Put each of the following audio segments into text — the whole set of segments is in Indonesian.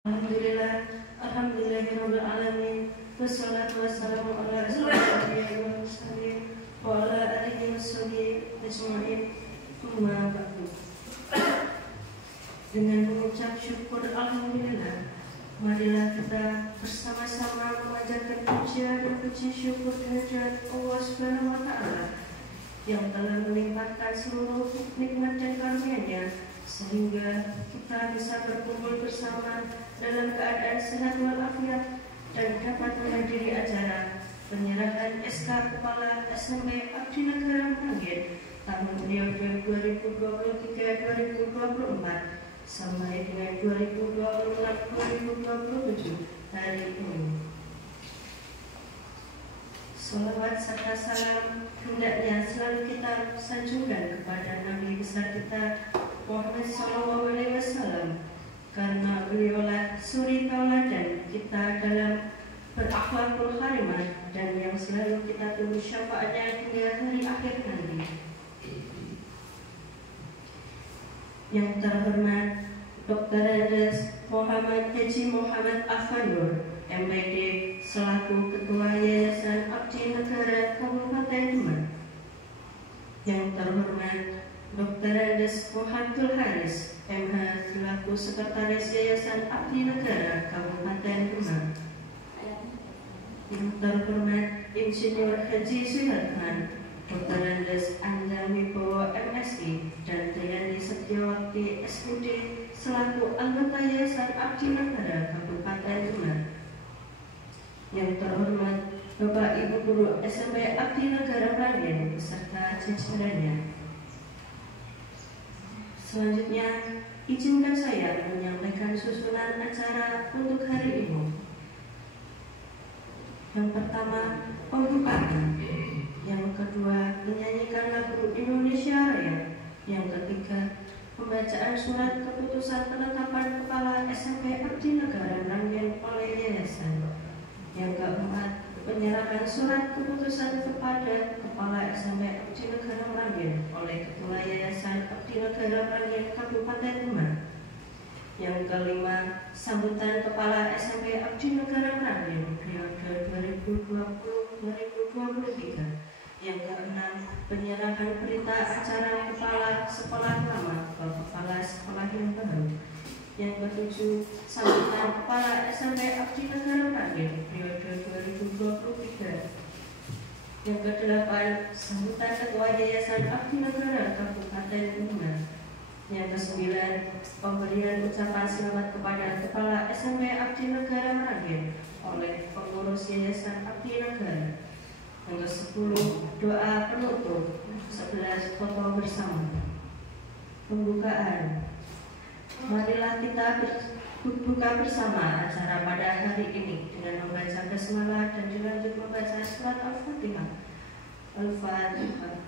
Alhamdulillahirabbil alamin. Wassalatu wassalamu ala asyrofil mursalin wa ala alihi washabihi ajmain. Amma ba'du. Dengan mengucap syukur alhamdulillah, marilah kita bersama-sama memanjatkan pujian dan puji syukur kehadirat Allah Subhanahu wa taala yang telah melimpahkan seluruh nikmat dan karunia-Nya sehingga kita bisa berkumpul bersama dalam keadaan sehat walafiat dan dapat menghadiri acara penyerahan SK Kepala SMP Abdi Negara Meranggen tahun periode 2023-2024 sampai dengan 2026-2027 hari ini. Salawat serta salam hendaknya selalu kita sanjungkan kepada Nabi besar kita Muhammad SAW, karena beliaulah suri tauladan kita dalam berakhlakul karimah dan yang selalu kita tunggu syafaatnya hingga hari akhir nanti. Yang terhormat Dr. Andes Muhammad Haji Muhammad Afanur, MPD selaku Ketua Yayasan Abdi Negara Kabupaten Demak. Yang terhormat Dr. Andes Muhammadul Haris, MH selaku Sekretaris Yayasan Abdi Negara Kabupaten Demak. Yang terhormat Insinyur Haji Suharman, Dr. Andes Anja Wibowo MSI dan Dayani Setiawati SUD selaku anggota Yayasan Abdi Negara Kabupaten Demak. Yang terhormat Bapak Ibu Guru SMP Abdi Negara Meranggen beserta jajarannya. Selanjutnya, izinkan saya menyampaikan susunan acara untuk hari ini. Yang pertama, pembukaan. Yang kedua, menyanyikan lagu Indonesia Raya. Yang ketiga, pembacaan surat keputusan penetapan Kepala SMP Abdi Negara Meranggen oleh Yayasan. Yang keempat, penyerahan surat keputusan kepada Kepala SMP Abdi Negara Meranggen oleh Ketua Yayasan Abdi Negara Meranggen Kabupaten Demak. Yang kelima, sambutan Kepala SMP Abdi Negara Meranggen periode 2020-2023. Yang keenam, penyerahan berita acara Kepala Sekolah Lama ke Kepala Sekolah yang baru. Yang ketujuh, sambutan Kepala SMP Abdi Negara Meranggen periode 2023. Yang kedelapan, sambutan Ketua Yayasan Abdi Negara Kabupaten Demak. Yang kesembilan, pemberian ucapan selamat kepada Kepala SMP Abdi Negara Meranggen oleh pengurus Yayasan Abdi Negara. Yang ke-10, doa penutup. 11, foto bersama. Pembukaan. Marilah kita buka bersama acara pada hari ini dengan membaca basmalah dan dilanjut membaca surat Al-Fatihah. Al-Fatihah.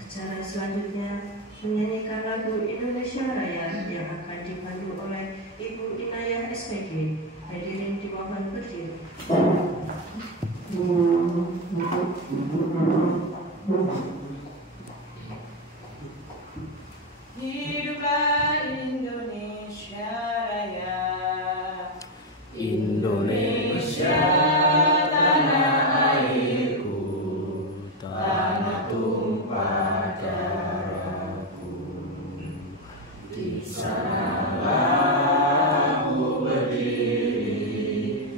Acara selanjutnya menyanyikan lagu Indonesia Raya yang akan dipandu oleh Ibu Inayah SPG. Hadirin dimohon berdiri. Hiduplah Indonesia Raya, Indonesia tanah airku, tanah tumpah darahku. Di sanalah aku berdiri,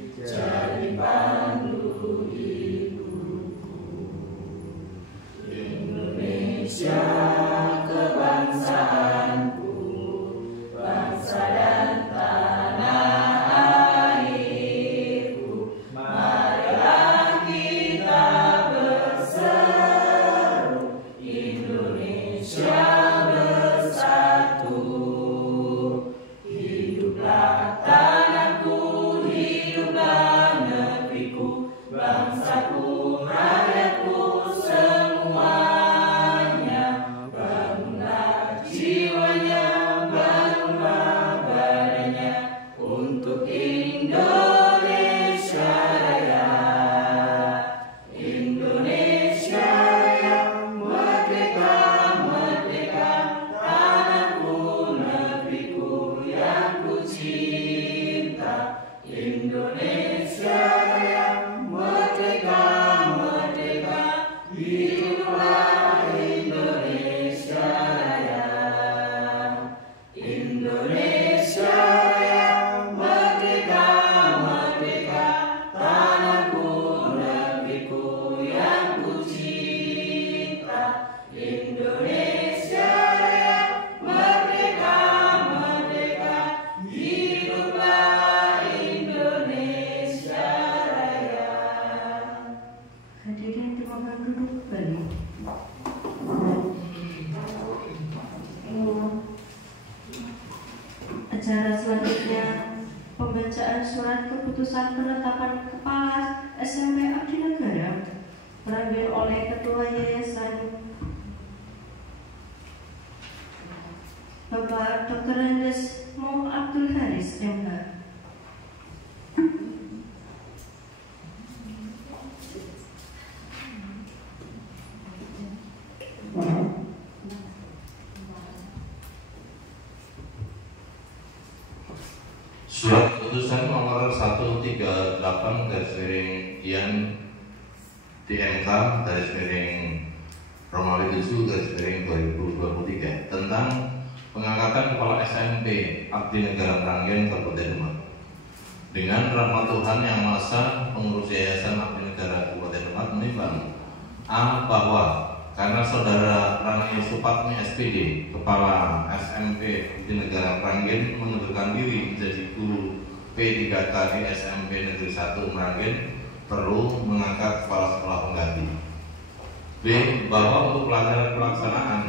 keputusan penetapan Kepala SMP Abdi Negara terambil oleh Ketua Yayasan Bapak Dr. Andes Mo Abdul Haris MH. Surat keputusan nomor 138/IAN DMK Romawi 7/2023 tentang pengangkatan Kepala SMP Abdi Negara Meranggen Kabupaten Demak. Dengan rahmat Tuhan Yang Maha Esa, pengurus Yayasan Abdi Negara Kabupaten Demak menimbang A. Bahwa karena saudara Rani Supatmi SPD, Kepala SMP Abdi Negara Meranggen mengundurkan diri menjadi guru P3K di SMP Negeri 1 Meranggen, perlu mengangkat kepala sekolah pengganti. B. Bahwa untuk pelaksanaan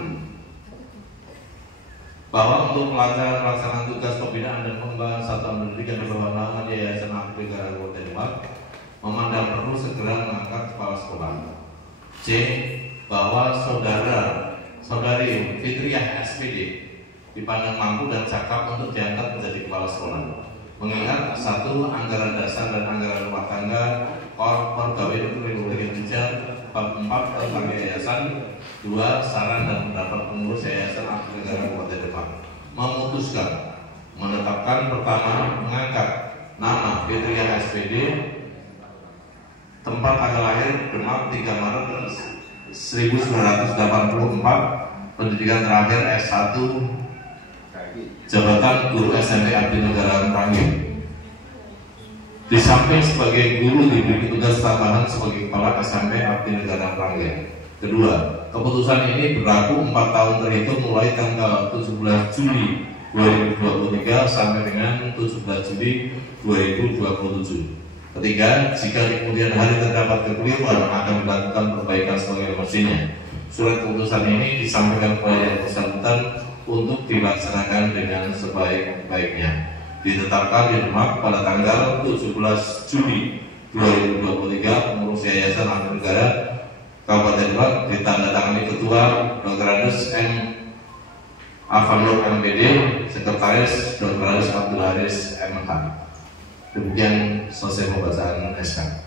tugas pembinaan dan pengembangan satuan pendidikan di bawah naungan Yayasan Abdi Negara Kabupaten Demak memandang perlu segera mengangkat kepala sekolah. C. Bahwa saudari Fitriah SPD dipandang mampu dan cakap untuk diangkat menjadi kepala sekolah. Mengingat 1. Anggaran dasar dan anggaran rumah tangga Pegawai Republik Indonesia bab 4 tentang yayasan. 2. Saran dan pendapat pengurus Yayasan Abdi Negara Kabupaten Demak memutuskan menetapkan pertama mengangkat nama Fitriah SPD, tempat tanggal lahir Demak 3 Maret 1984, pendidikan terakhir S1, jabatan guru SMP Abdi Negara Meranggen. Di samping sebagai guru diberi tugas tambahan sebagai kepala SMP Abdi Negara Meranggen. Kedua, keputusan ini berlaku 4 tahun terhitung mulai tanggal 17 Juli 2023 sampai dengan 17 Juli 2027. Ketiga, jika di kemudian hari terdapat kekeliruan akan dilakukan perbaikan sebagai mestinya. Surat keputusan ini disampaikan kepada yang bersangkutan untuk dilaksanakan dengan sebaik-baiknya. Ditetapkan di Demak pada tanggal 17 Juli 2023, pengurus Yayasan Abdi Negara Kabupaten Demak ditandatangani Ketua Dr. Andes M. Avanur MPD, Sekretaris Dr. Andes Abdul Haris MH. Demikian selesai pembacaan SK.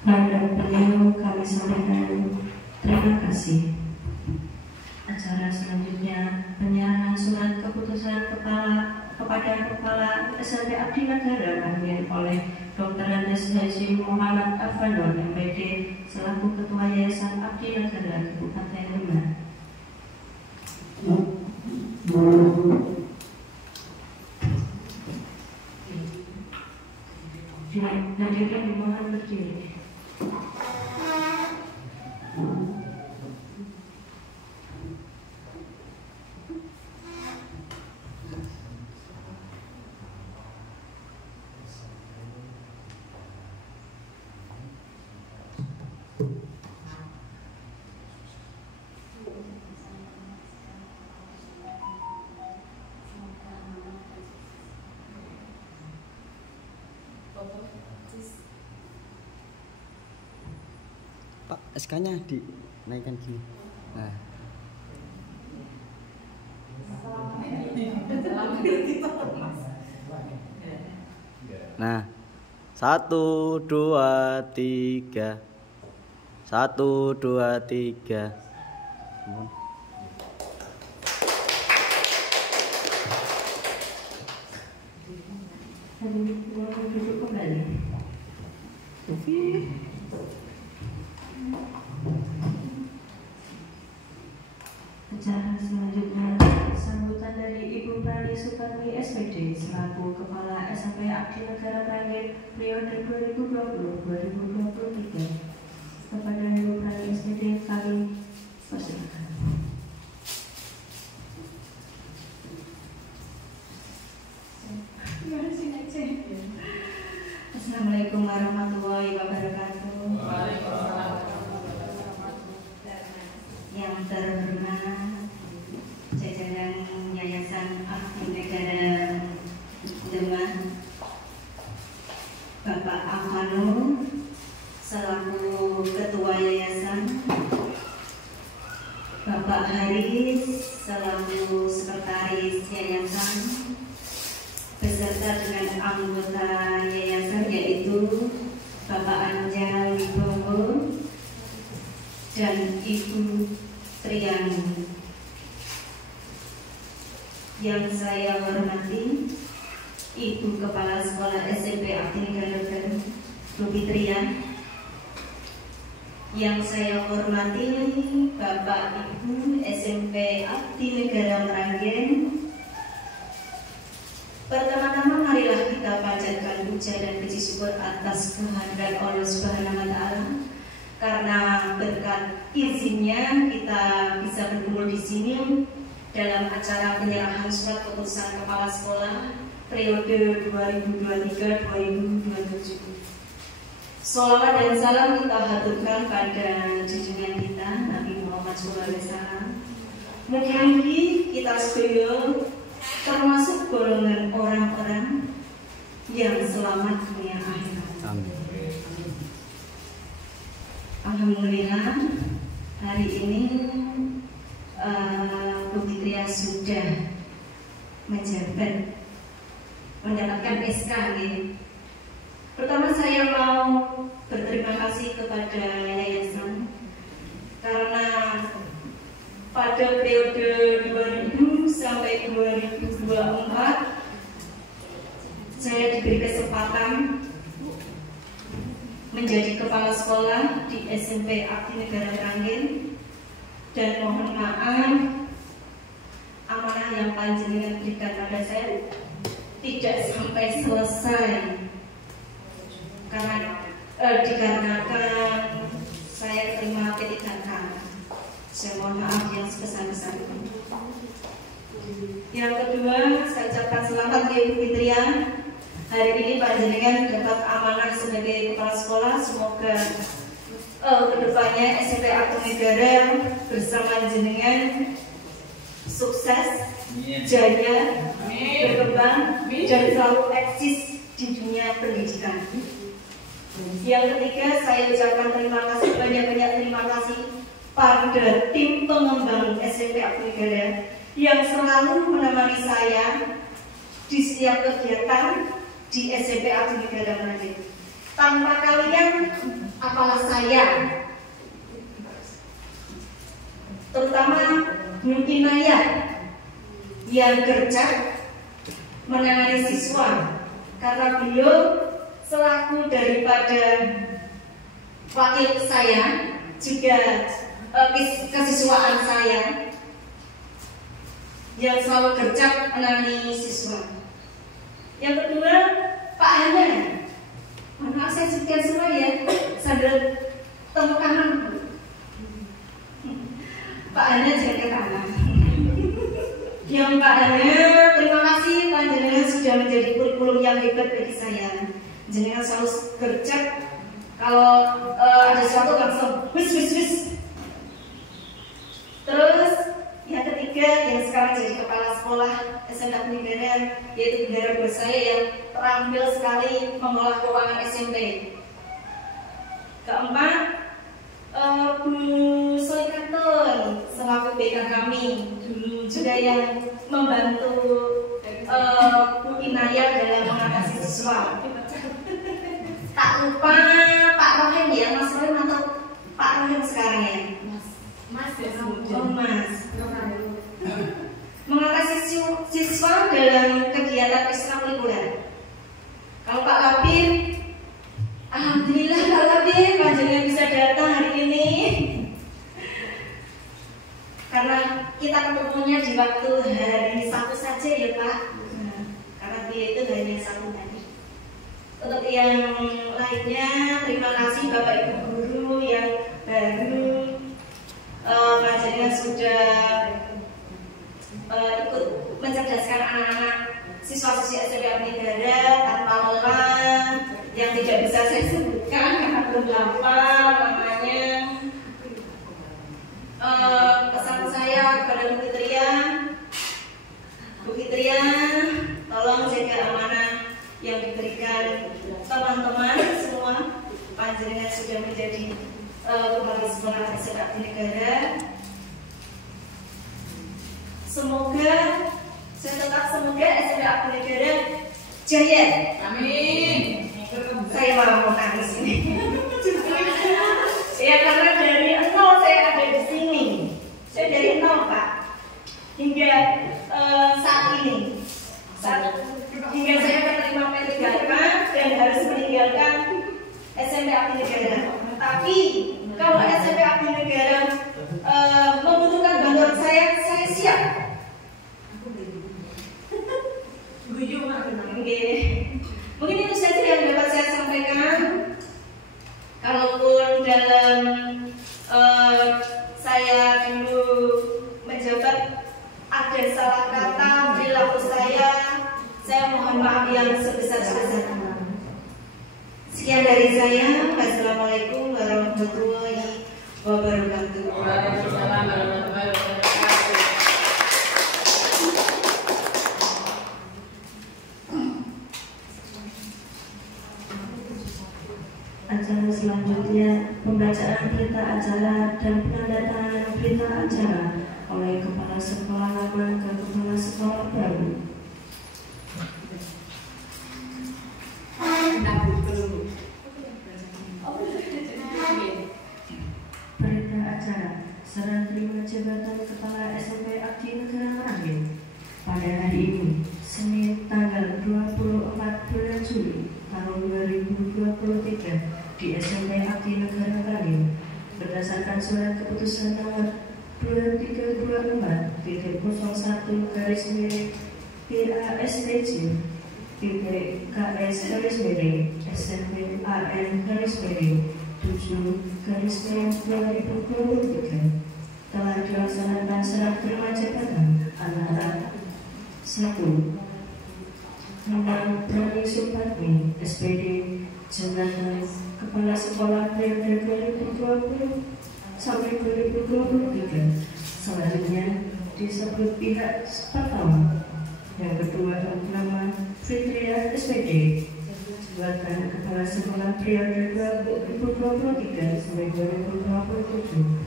Kepada beliau kami sampaikan terima kasih. Acara selanjutnya penyerahan surat keputusan kepada Kepala SMP Abdi Negara Meranggen oleh Dr. Andes Haji Muhammad Avanur MPD selaku Ketua Yayasan Abdi Negara Kabupaten Demak. Hadirin dimohon berdiri. Pak, SK-nya dinaikkan gini. Nah, 1, 2, 3. 1, 2, 3. Duduk kembali. Acara selanjutnya sambutan dari Ibu Rani Supatmi SPD selaku Kepala SMP Abdi Negara Meranggen periode 2020-2023. Kepada Ibu Rani SPD kami persilakan. Assalamualaikum warahmatullahi wabarakatuh. Yang terhormat jajaran Yayasan yayasan beserta dengan anggota yayasan yaitu Bapak Anjal Wibowo dan Ibu Triani. Yang saya hormati Ibu Kepala Sekolah SMP Abdi Negara Baru Ruby Trian. Yang saya hormati Bapak Ibu SMP Abdi Negara Meranggen. Pertama-tama marilah kita panjatkan puja dan puji syukur atas kehadiran Allah Subhanahu wa Ta'ala, karena berkat izinnya kita bisa berkumpul di sini dalam acara penyerahan surat keputusan kepala sekolah periode 2023-2027. Sholawat dan salam kita haturkan pada junjungan kita Nabi Muhammad SAW. Mugi-mugi kita sekalian termasuk golongan orang-orang yang selamat dunia akhirat. Alhamdulillah hari ini Bu Fitria sudah menjabat, mendapatkan SK ini. Pertama saya mau berterima kasih kepada yayasan karena pada periode 2000 sampai 2024 saya diberi kesempatan menjadi kepala sekolah di SMP Abdi Negara Meranggen, dan mohon maaf amanah yang panjenengan berikan pada saya tidak sampai selesai karena dikarenakan saya terima P3K. Saya mohon maaf yang sebesar-besarnya. Yang kedua, saya ucapkan selamat ke Ibu Fitria. Hari ini panjenengan dapat amanah sebagai kepala sekolah. Semoga kedepannya SMP Abdi Negara bersama jenengan sukses, jaya, berkembang, dan selalu eksis di dunia pendidikan. Yang ketiga, saya ucapkan terima kasih, banyak-banyak terima kasih pada tim pengembang SMP Abdi Negara yang selalu menemani saya di setiap kegiatan di SMP Abdi Negara Meranggen. Tanpa kalian, apalah saya, terutama mungkin Naya yang kerja menangani siswa, karena beliau selaku daripada wakil saya juga kesiswaan saya yang selalu kerja menangani siswa. Yang kedua, Pak Hana. Maaf saya sebutkan semua ya, sambil temu kanan. Pak Hana jangan ke kanan. Yang Pak Hana, terima kasih panjenengan sudah menjadi kurikulum yang hebat bagi saya. Jenengan selalu kerja, kalau ada sesuatu langsung wis. Terus yang ketiga, yang sekarang jadi kepala sekolah SMP Abdi Negara, yaitu bendara buat saya yang terampil sekali mengolah keuangan SMP. Keempat, Bu Solikantun selaku BK kami dulu juga yang membantu Bu Inaya dalam mengatasi siswa. Tak lupa Pak Rohem ya, Mas Rohem atau Pak Rohem sekarang ya? Mas. Mengatasi siswa dalam kegiatan ekstrakurikuler. Kalau Pak Labir, alhamdulillah Pak Labir panjenengan bisa datang hari ini. Karena kita ketemunya di waktu hari Sabtu saja ya Pak. Karena dia itu hanya Sabtu tadi. Untuk yang lainnya, terima kasih Bapak Ibu guru yang baru panjenengan sudah ikut mencerdaskan anak-anak siswa-siswi SMP Abdi Negara tanpa lelah, yang tidak bisa saya sebutkan karena belum hafal namanya. Pesan saya kepada Bu Fitria, tolong jaga amanah yang diberikan teman-teman semua. Panjenengan sudah menjadi kepala sekolah SMP Abdi Negara. Semoga saya tetap semoga SMP Abdi Negara jaya. Amin. Saya malah mau nangis ini. Ya karena dari nol saya ada di sini. Saya dari nol Pak. Hingga saat ini. Hingga saya menerima P3K dan harus meninggalkan SMP Abdi Negara. Tapi kalau SMP Abdi Negara membutuhkan bantuan saya siap. Mungkin itu saja yang dapat saya sampaikan. Kalaupun dalam saya dulu menjabat ada salah kata perilaku saya mohon maaf yang sebesar-besarnya. Sekian dari saya. Wassalamualaikum warahmatullahi wabarakatuh. Waalaikumsalam warahmatullahi wabarakatuh. Acara selanjutnya pembacaan berita acara dan penandatanganan berita acara oleh Kepala Sekolah Lama ke Kepala Sekolah Baru. Berita acara serah terima jabatan Kepala SMP Abdi Negara Merangin pada hari ini, Senin tanggal 24 bulan Juli tahun 2023 di SMP Abdi Negara Merangin berdasarkan surat keputusan nomor 23/1/PASDC/KS/7/2023 telah dilaksanakan serah terima jabatan antara 1. Nandang Prani Supatmi, SPD, Jabatan Kepala Sekolah periode 2020 sampai 2023. Selanjutnya disebut pihak pertama. Yang kedua nama Fitria SPD, Jabatan Kepala Sekolah periode 2023 sampai 2027.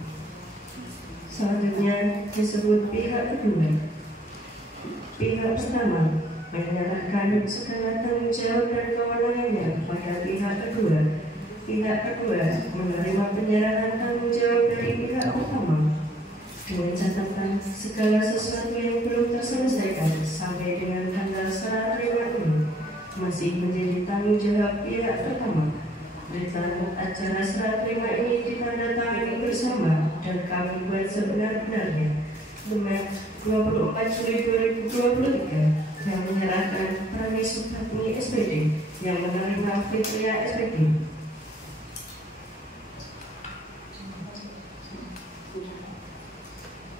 Selanjutnya disebut pihak kedua. Pihak pertama menyerahkan segala tanggung jawab dan kewenangannya kepada pihak kedua. Pihak kedua menerima penyerahan tanggung jawab dari pihak pertama dengan catatan segala sesuatu yang belum terselesaikan sampai dengan tanggal serah terima ini masih menjadi tanggung jawab pihak pertama. Berita acara serah terima ini ditandatangani bersama dan kami buat sebenar-benarnya. Nomor 24 Juli 2023 yang menyerahkan Prani Supatmi SPD yang menerima Fitria SPD.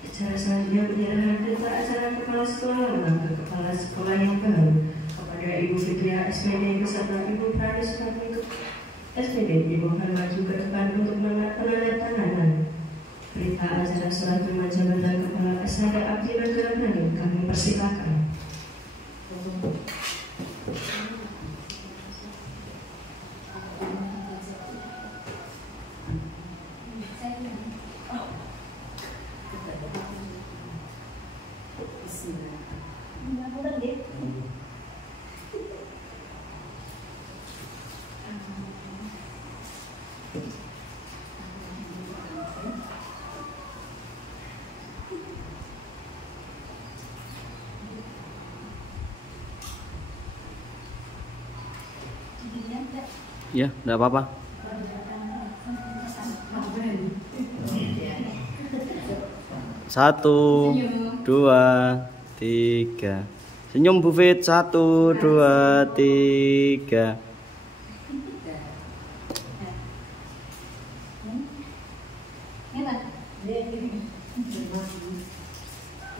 Acara selanjutnya penyerahan berita acara Kepala Sekolah Lama ke Kepala Sekolah yang baru kepada Ibu Fitria SPD beserta Ibu Prani Supatmi SPD. Ibu akan maju ke depan untuk menandatanganan berita acara surat terima jabatan Kepala SMP Abdi Negara Merangin. Kami persilakan. Ya, enggak apa-apa. Satu, dua, tiga. Senyum Bu Fit. 1, 2, 3.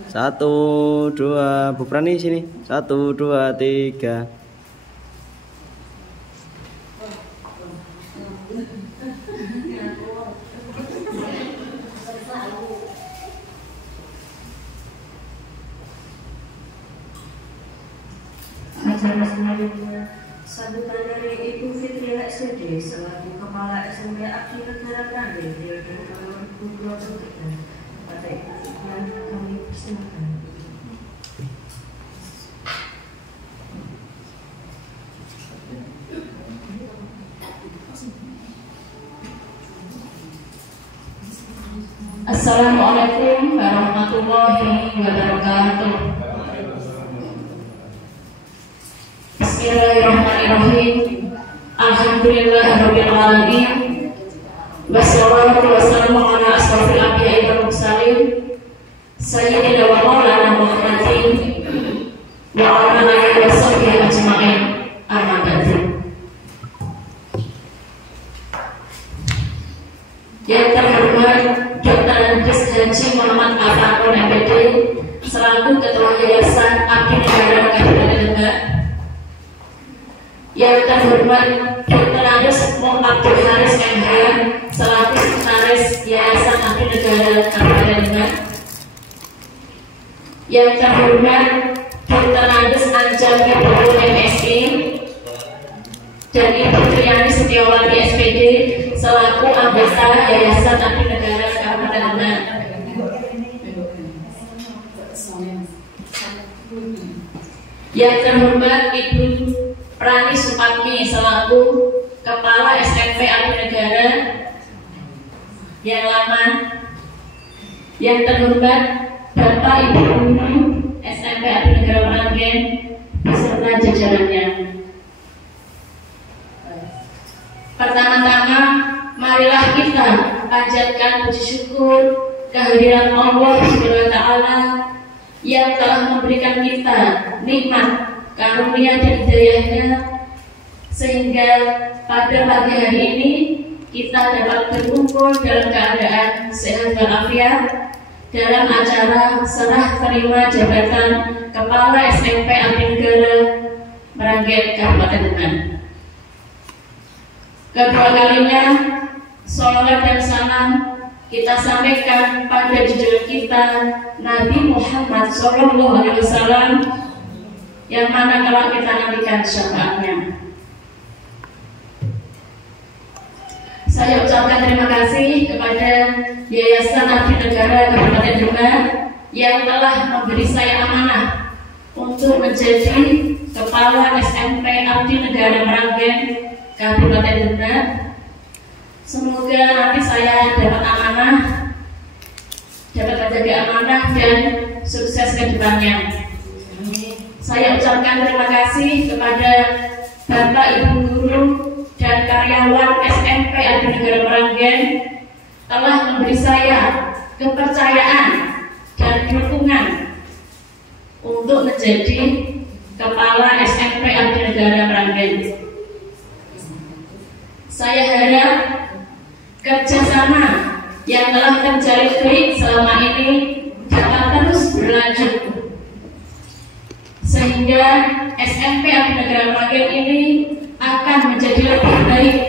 Satu, dua, Bu Prani sini. 1, 2, 3. Acara selanjutnya sambutan dari Ibu Fitria SPD selaku Kepala SMP Abdi Negara Merangin periode 2023. Pada Ibu Fitria kami persilakan. Assalamualaikum warahmatullahi wabarakatuh. Bismillahirrahmanirrahim. Alhamdulillahirabbil alamin. Wassalatu wassalamu ala asrofil anbiya'i wal mursalin sayyidina wa maulana Muhammadin wa ala alihi wa sahbihi ajma'in. Amma ba'du. Yang terhormat Dr. Andes Haji Muhammad Afan MPD selaku Ketua Yayasan Abdi Negara Kabupaten Demak. Yang terhormat Dr. Andes Abdul Haris MH selaku Sekretaris Yayasan Abdi Negara Kabupaten Demak. Yang terhormat Dr. Andes Anjali Bowo MSI dan Ibu Triani Setiawati SPD selaku anggota Yayasan Abdi Negara Kabupaten Demak. Yang terhormat Ibu Prani Supatmi selaku Kepala SMP Abdi Negara yang lama. Yang terhormat Bapak Ibu Guru SMP Abdi Negara Meranggen beserta jajarannya. Pertama-tama, marilah kita panjatkan puji syukur kehadiran Allah Subhanahu wa Ta'ala yang telah memberikan kita nikmat karunia dan hidayahnya sehingga pada pagi hari ini kita dapat berkumpul dalam keadaan sehat walafiat dalam acara serah terima jabatan Kepala SMP Abdi Negara Meranggen Kabupaten Demak. Kedua kalinya, sholawat dan salam kita sampaikan pada junjungan kita Nabi Muhammad SAW yang mana kalau kita nantikan syafaatnya. Saya ucapkan terima kasih kepada Yayasan Abdi Negara Kabupaten Demak yang telah memberi saya amanah untuk menjadi Kepala SMP Abdi Negara Meranggen Kabupaten Demak. Semoga nanti saya dapat amanah, dapat menjaga amanah dan sukses ke depannya. Saya ucapkan terima kasih kepada Bapak Ibu Guru dan karyawan SMP Abdi Negara Meranggen telah memberi saya kepercayaan dan dukungan untuk menjadi Kepala SMP Abdi Negara Meranggen. Saya harap kerjasama yang telah terjalin baik selama ini dapat terus berlanjut sehingga SMP Abdi Negara Meranggen ini akan menjadi lebih baik,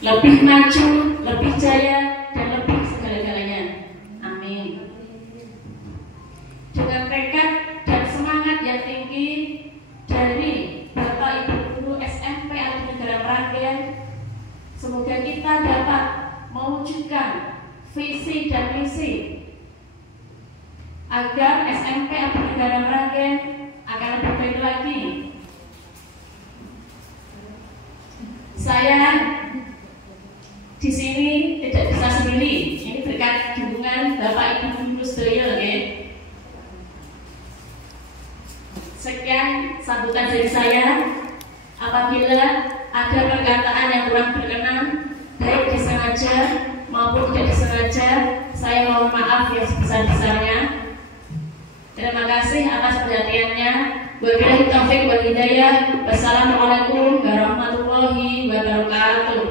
lebih maju, lebih jaya, dan lebih segala-galanya. Amin. Dengan tekad dan semangat yang tinggi dari Bapak Ibu Guru SMP Abdi Negara Meranggen, semoga kita dapat mewujudkan visi dan misi agar SMP Abdi Negara Meranggen akan lebih baik lagi. Saya di sini tidak bisa sendiri. Ini berkat dukungan Bapak Ibu Guru sedaya. Sekian sambutan dari saya. Apabila ada perkataan yang kurang berkenan, baik disengaja maupun tidak disengaja, saya mohon maaf yang sebesar-besarnya. Terima kasih atas perhatiannya. Wabillahi taufiq wal hidayah. Wassalamualaikum warahmatullahi wabarakatuh.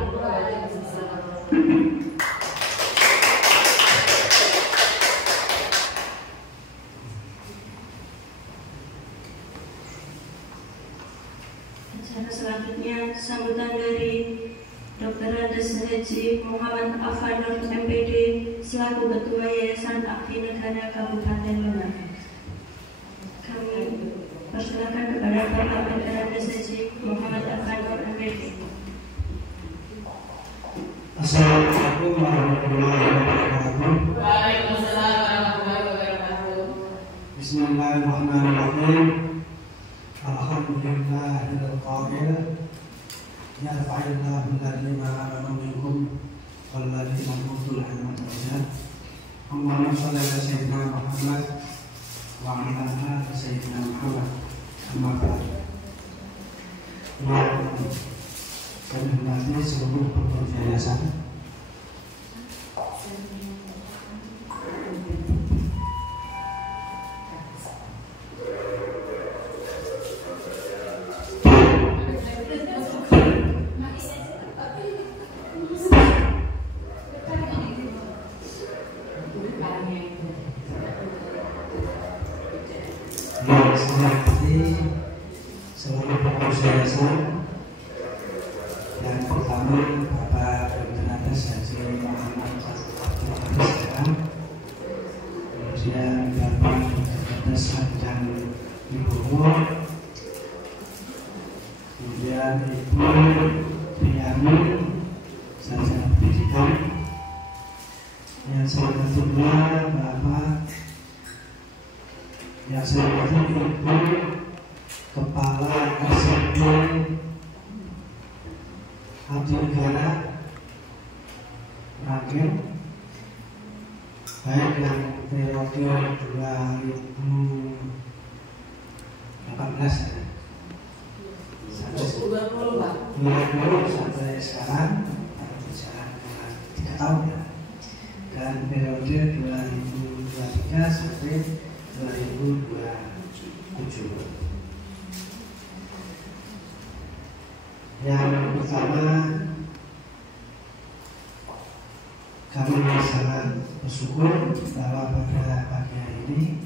Acara selanjutnya sambutan dari Dr. Andes Haji Muhammad Afan MPD selaku Ketua Yayasan Abdi Negara Kabupaten Demak. Kami persilakan kepada Bapak Dr. Andes Haji Muhammad Afan MPD. Assalamualaikum warahmatullahi wabarakatuh. Waalaikumsalam warahmatullahi wabarakatuh. Bismillahirrahmanirrahim. Alhamdulillahil qadil. Yarfa'illahu alladhina amanu minkum wal ladzina utul ilma darajat. Allahumma sholli ala sayyidina Muhammad wa ala ali sayyidina Muhammad. Amma ba'du. Kami hormati seluruh pengurus yayasan, seluruh pengurus yayasan. Yang pertama Bapak Dr. Haji Muhammad Abdul Sekarang, kemudian Bapak Dr. Sarjan Wibowo, kemudian Ibu Priyani Sarjana Pendidikan, yang saya kedua Bapak yang saya hormati Ibu Kepala SMP Abdi Negara Rangkeng, baik yang periode 2018 sampai sekarang berjalan 3 tahun ya, dan periode 2023 sampai 2027. Yang pertama, kami sangat bersyukur bahwa pada pagi hari ini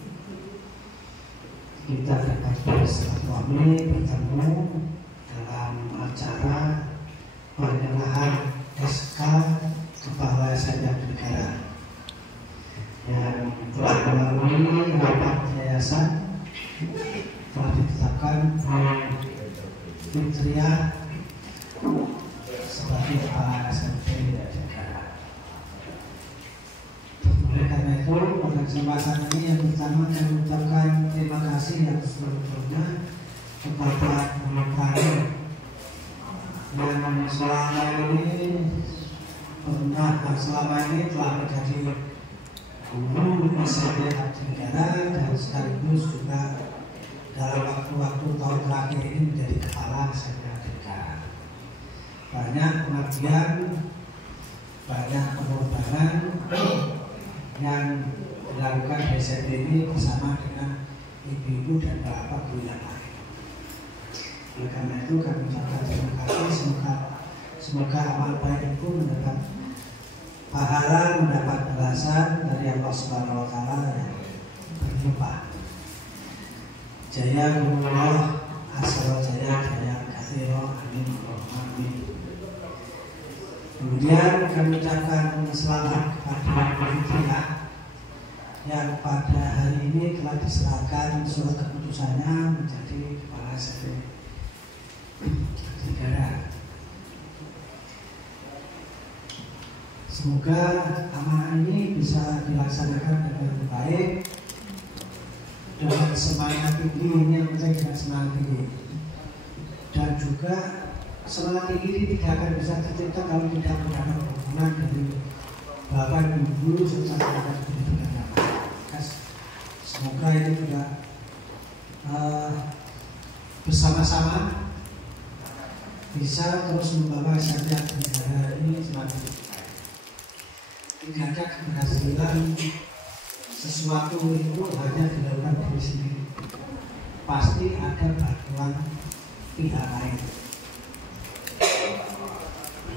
kita dapat bersilaturahmi bertemu dalam acara penyerahan SK Kepala SMP Negara yang telah melalui rapat yayasan telah ditetapkan Fitria sebagai Kepala SMP Negara. Oleh karena itu, pada kesempatan ini yang pertama kami mengucapkan terima kasih yang seluruhnya kepada Bapak yang selama ini telah menjadi guru SMP Negara dan sekaligus juga dalam waktu-waktu tahun terakhir ini menjadi Kepala SMP Negara. Banyak pengabdian, banyak pengorbanan yang dilakukan di SMP ini bersama dengan ibu-ibu dan bapak guru yang lain. Oleh karena itu kami ucapkan terima kasih, semoga amal baik itu mendapat pahala, mendapat balasan dari Allah Subhanahu wa Ta'ala yang berlimpah. Jaya Gurullah, asal jaya jaya kathiro, amin amin. Kemudian kami ucapkan selamat kepada Fitria yang pada hari ini telah diserahkan surat keputusannya menjadi Kepala SMP Negara. Semoga amanah ini bisa dilaksanakan dengan baik, dengan semangat tinggi. Ini yang penting, dengan semangat tinggi. Dan juga semangat tinggi ini tidak akan bisa tercipta kalau tidak mendapat dukungan dari Bapak Ibu serta masyarakat pendidikan yang lain. Semoga ini juga bersama-sama bisa terus membawa SMP Negara ini semakin baik. Tidak ada keberhasilan sesuatu itu hanya dilakukan diri sendiri. Pasti ada bantuan pihak lain.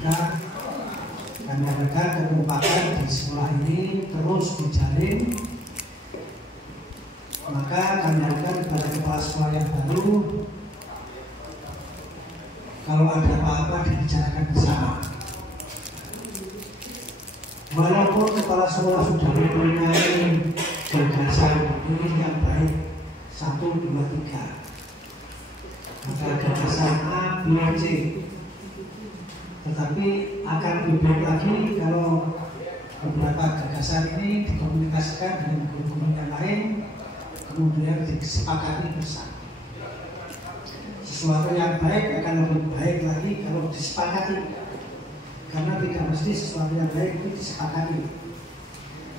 Maka kami harapkan kekompakan di sekolah ini terus dijalin. Maka kami harapkan kepada kepala sekolah yang baru, kalau ada apa-apa dibicarakan bersama. Walaupun kepala sekolah sudah mempunyai gagasan ini yang baik 1, 2, 3, maka gagasan A, B, C, tetapi akan lebih baik lagi kalau beberapa gagasan ini dikomunikasikan dengan guru-guru yang lain, kemudian disepakati bersama. Sesuatu yang baik akan lebih baik lagi kalau disepakati, karena tidak mesti sesuatu yang baik itu disepakati.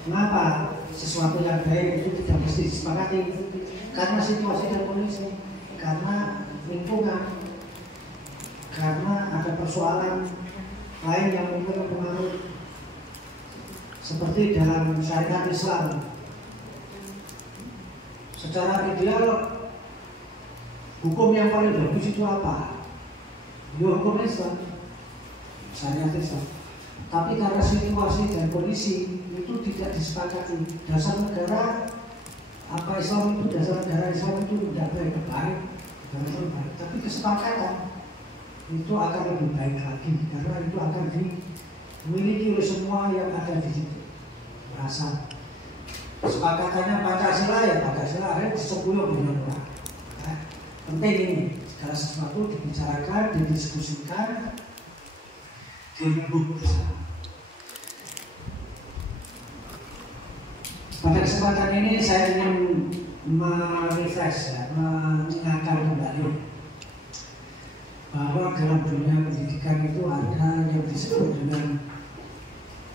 Mengapa sesuatu yang baik itu tidak mesti disepakati? Karena situasi dan kondisi, karena lingkungan, karena ada persoalan lain yang mungkin mempengaruhi. Seperti dalam syariat Islam, secara ideal hukum yang paling bagus itu apa? Ya hukum Islam, syariat Islam. Tapi karena situasi dan kondisi itu tidak disepakati. Dasar negara apa Islam itu, dasar negara Islam itu tidak baik, tapi kesepakatan itu akan lebih baik lagi karena itu akan dimiliki oleh semua yang ada di situ. Merasa kesepakatannya Pancasila ya Pancasila ada di 10 miliar orang. Nah, penting ini segala sesuatu dibicarakan, didiskusikan, dirembuk bersama. Pada kesempatan ini saya ingin merefresh, mengingatkan kembali bahwa dalam dunia pendidikan itu ada yang disebut dengan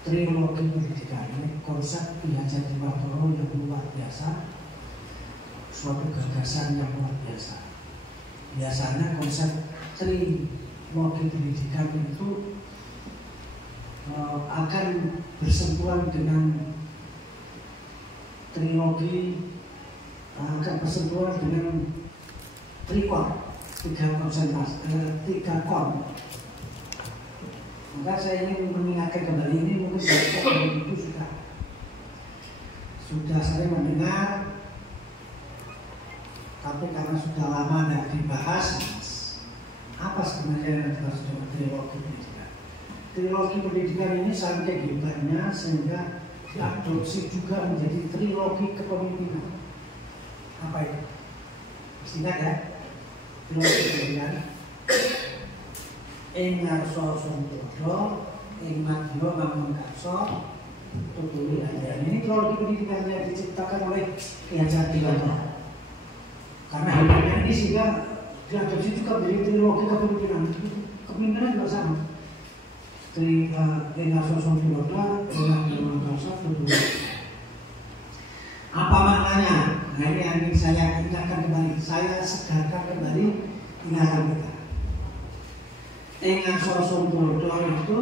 trilogi pendidikan. Ini konsep Ki Hajar Dewantara yang luar biasa, suatu gagasan yang luar biasa. Biasanya konsep trilogi pendidikan itu akan bersentuhan dengan trilogi, akan bersentuhan dengan trikon, 3 kon. Maka saya ingin mengingatkan kembali ini, mungkin itu sudah sering mendengar, tapi karena sudah lama tidak dibahas, apa sebenarnya yang dimaksud dengan trilogi pendidikan? Trilogi pendidikan ini saking hebatnya sehingga diadopsi juga menjadi trilogi kepemimpinan. Apa itu? Ingat ya? Trilogi pendidikan. Ing ngarsa Sontoro, ing madya bangun karsa, tutuli ajaran. Ini trilogi pendidikan yang diciptakan oleh Ki Hajar Dewantara. Karena hebatnya ini sehingga diadopsi juga menjadi trilogi kepemimpinan. Kepemimpinan juga sama. Apa maknanya? Nah ini yang ingin saya ingatkan kembali, saya segarkan kembali ingatan kita. Ingat Sontoro itu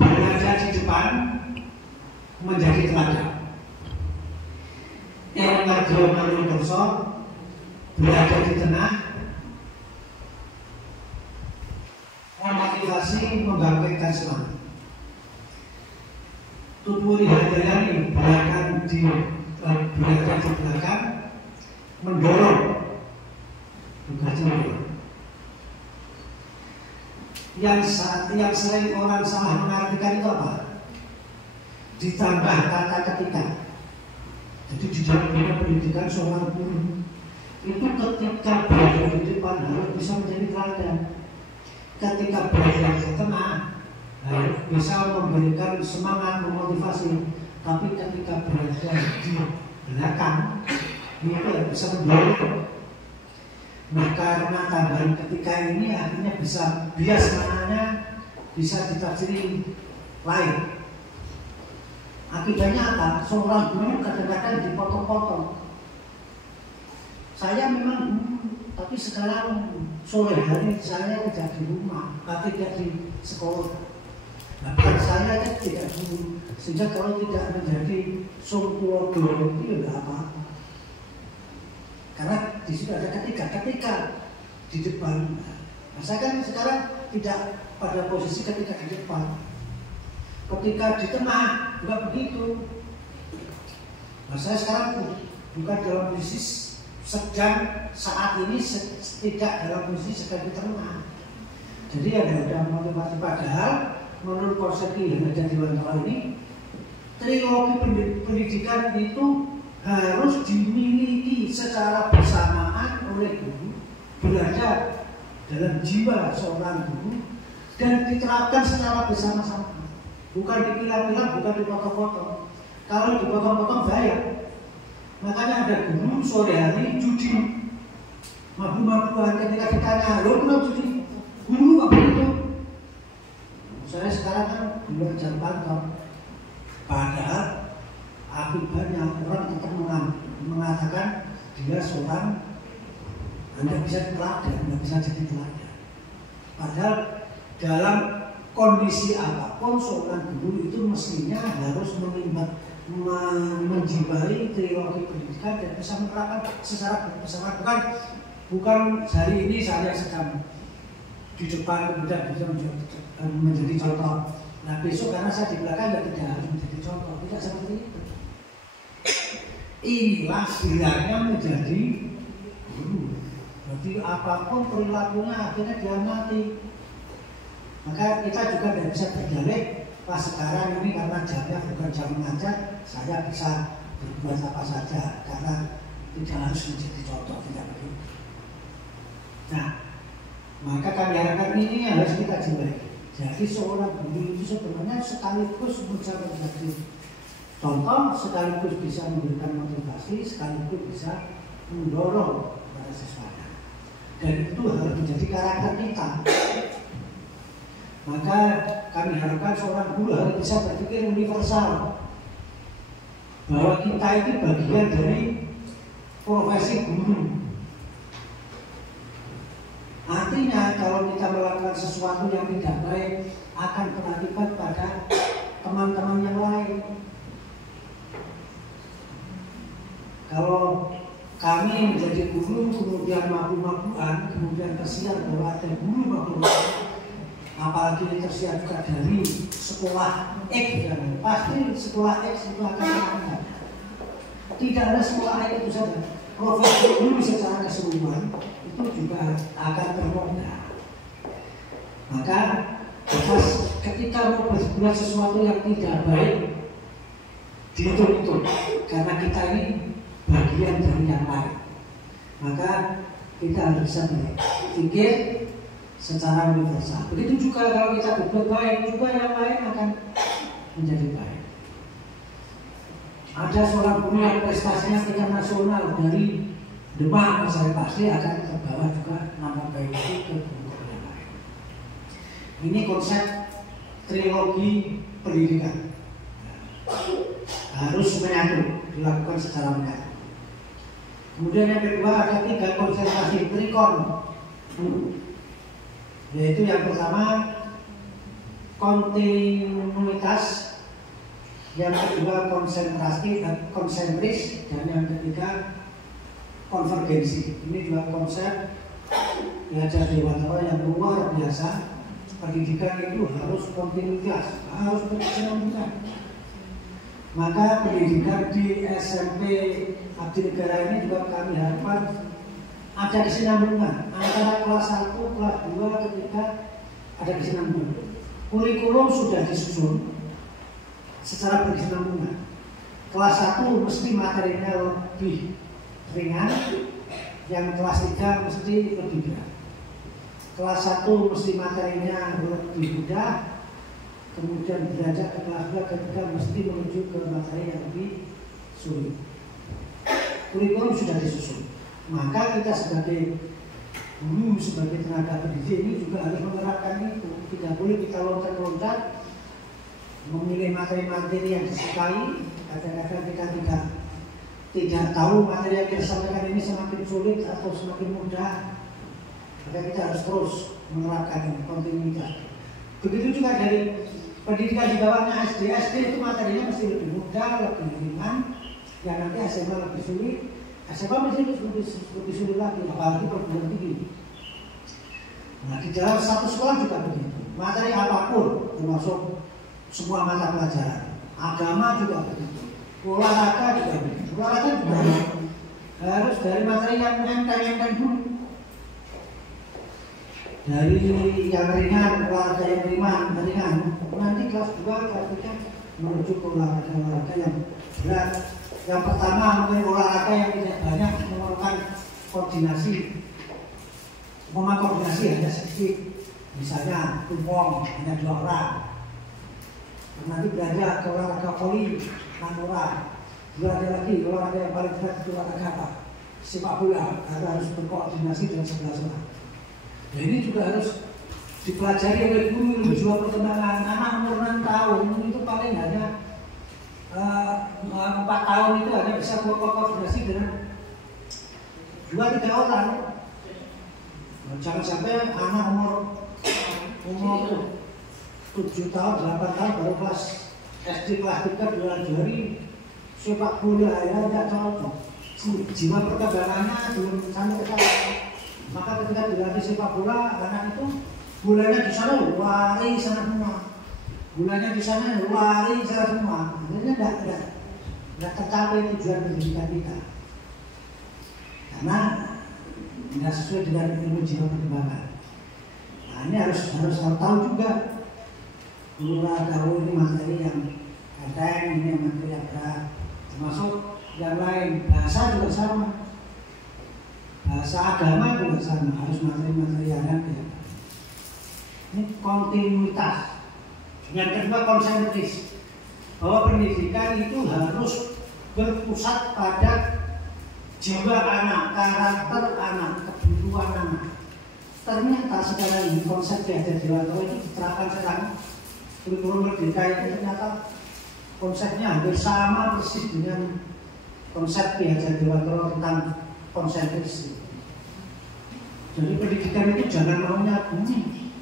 berada di depan menjadi teladan. Yang Madya berada di tengah memotivasi, membangkitkan semangat. Tutuli Handayani berada di belakang mendorong tugas jempol. Yang sering orang salah mengartikan itu apa? Ditambah kata ketika. Jadi di dalam dunia pendidikan seorang guru itu ketika berada di depan harus bisa menjadi teladan. Ketika berada di tengah bisa memberikan semangat, memotivasi. Tapi ketika berada di belakang itu bisa mendorong. Nah karena tambahan ketika ini akhirnya bisa bias maknanya bisa ditafsiri lain. Akibatnya apa? Seorang guru kadang-kadang dipotong-potong. Saya memang tapi sekarang sore hari saya tidak di rumah, tidak di sekolah. Bahkan saya tidak guru, sehingga kalau tidak menjadi songkuodo itu tidak apa-apa. Karena di situ ada ketika di depan. Nah, saya kan sekarang tidak pada posisi ketika di depan. Ketika di tengah, enggak begitu. Nah, saya sekarang bukan dalam posisi sedang saat ini tidak dalam posisi sedang di tengah. Jadi ada motivasi padahal menurut konsep yang ada di Dewantara ini, trilogi pendidikan itu harus dimiliki secara bersamaan oleh guru, berada dalam jiwa seorang guru dan diterapkan secara bersama-sama. Bukan dipilah-pilah, bukan dipotong-potong. Kalau dipotong-potong bahaya. Makanya ada guru sore hari judi, mabuk-mabukan ketika ditanya, lo kenapa judi? Guru apa itu? Saya sekarang kan di luar jam kantor. Padahal akibatnya orang tetap mengatakan dia seorang Anda bisa teladan, Anda bisa jadi teladan. Padahal dalam kondisi apapun seorang guru itu mestinya harus menjiwai teologi pendidikan dan bisa menerapkan secara bersama. Bukan hari ini saya sedang di depan kemudian bisa menjadi contoh. Nah besok karena saya di belakang ya tidak harus menjadi contoh, tidak seperti itu. Inilah sebenarnya menjadi guru. Jadi apapun perilakunya akhirnya diamati. Maka kita juga tidak bisa berdalih pas sekarang ini karena jamnya bukan jam mengajar, saya bisa berbuat apa saja karena tidak harus menjadi contoh, tidak begitu. Nah, maka kami harapkan ini harus kita jiwai. Jadi seorang guru itu sebenarnya sekaligus bisa menjadi contoh, sekaligus bisa memberikan motivasi, sekaligus bisa mendorong pada siswanya. Dan itu harus menjadi karakter kita. Maka kami harapkan seorang guru harus bisa berpikir universal, bahwa kita ini bagian dari profesi guru. Artinya kalau kita melakukan sesuatu yang tidak baik akan berakibat pada teman-teman yang lain. Kalau kami menjadi guru kemudian mabuk-mabukan, kemudian tersiar bahwa ada guru mabuk-mabukan, apalagi tersiar juga dari sekolah X, pasti sekolah X itu akan ada. Tidak ada sekolah X itu saja. Profesi guru secara keseluruhan itu juga akan ternoda. Maka ketika mau berbuat sesuatu yang tidak baik, dihitung-hitung karena kita ini bagian dari yang lain. Maka kita harus bisa berpikir secara universal. Begitu juga kalau kita berbuat baik, juga yang lain akan menjadi baik. Ada seorang guru yang prestasinya tingkat nasional dari Demak, saya pasti akan terbawa juga nama baik itu ke guru yang lain. Ini konsep trilogi pendidikan. Harus menyatu, dilakukan secara menyatu. Kemudian yang kedua ada 3 konsentrasi trikon, yaitu yang pertama kontinuitas, yang kedua konsentrasi dan konsentris, dan yang ketiga konvergensi. Ini dua konsep belajar dewasa yang luar biasa. Pendidikan itu harus kontinuitas, harus berkesinambungan. Maka pendidikan di SMP Abdi Negara ini juga kami harapkan ada kesinambungan antara kelas 1, kelas 2, ketika ada kesinambungan. Kurikulum sudah disusun secara berkesinambungan. Kelas 1 mesti materinya lebih ringan, yang kelas 3 mesti lebih berat. Kelas 1 mesti materinya lebih mudah, kemudian beranjak ke kelas 2 ketika mesti menuju ke materi yang lebih sulit. Kurikulum sudah disusun. Maka kita sebagai guru, sebagai tenaga pendidik ini juga harus menerapkan itu. Tidak boleh kita loncat-loncat memilih materi-materi yang disukai. Kadang-kadang kita tidak tahu materi yang kita sampaikan ini semakin sulit atau semakin mudah. Maka kita harus terus menerapkan kontinuitas. Begitu juga dari pendidikan di bawahnya SD. SD itu materinya mesti lebih mudah, lebih ringan. Yang nanti SMA lebih sulit. SMA mesti lebih sulit lagi, apalagi perguruan tinggi. Nah, di dalam satu sekolah juga begitu. Materi apapun, termasuk semua mata pelajaran. Agama juga begitu. Olahraga juga begitu. Olahraga juga harus dari materi yang enteng-enteng dulu. Dari yang ringan, olahraga yang ringan. Nanti kelas 2, kelas 3 menuju ke olahraga yang berat. Yang pertama mungkin olahraga yang tidak banyak memerlukan koordinasi. Koordinasi hanya sedikit. Misalnya tumpong hanya 2 orang. Nanti belajar ke olahraga voli 6 orang. Belajar lagi olahraga yang paling berat itu olahraga apa? Sepak bola, karena harus berkoordinasi dengan 11 orang. Nah, ini juga harus dipelajari oleh guru ilmu jiwa perkembangan. Anak umur 6 tahun itu paling hanya 4 tahun itu hanya bisa berkoordinasi dengan 2-3 orang. Jangan sampai anak umur 7 tahun, 8 tahun baru kelas SD kelas 3 pelajari sepak bola, ya tidak cocok. Jiwa perkembangannya belum sampai ke sana. Maka ketika dilatih sepak bola, anak itu bolanya di sana lari sana semua, bolanya di sana lari sana semua. Akhirnya tidak tercapai tujuan pendidikan kita, karena tidak sesuai dengan ilmu jiwa perkembangan. Nah, ini harus tahu juga. Guru tahu ini materi yang enteng, ini materi yang berat, termasuk yang lain. Bahasa juga sama, bahasa agama juga sama, harus materi-materi yang enteng. Ini kontinuitas. Yang kedua konsentris, bahwa pendidikan itu harus berpusat pada jiwa anak, karakter anak, kebutuhan anak. Ternyata sekarang ini konsep Ki-Hajar Dewantara itu diterapkan sekarang. Kurikulum Merdeka itu ternyata konsepnya hampir sama persis dengan konsep Ki-Hajar Dewantara tentang konsentris. Jadi pendidikan itu jangan maunya bumi,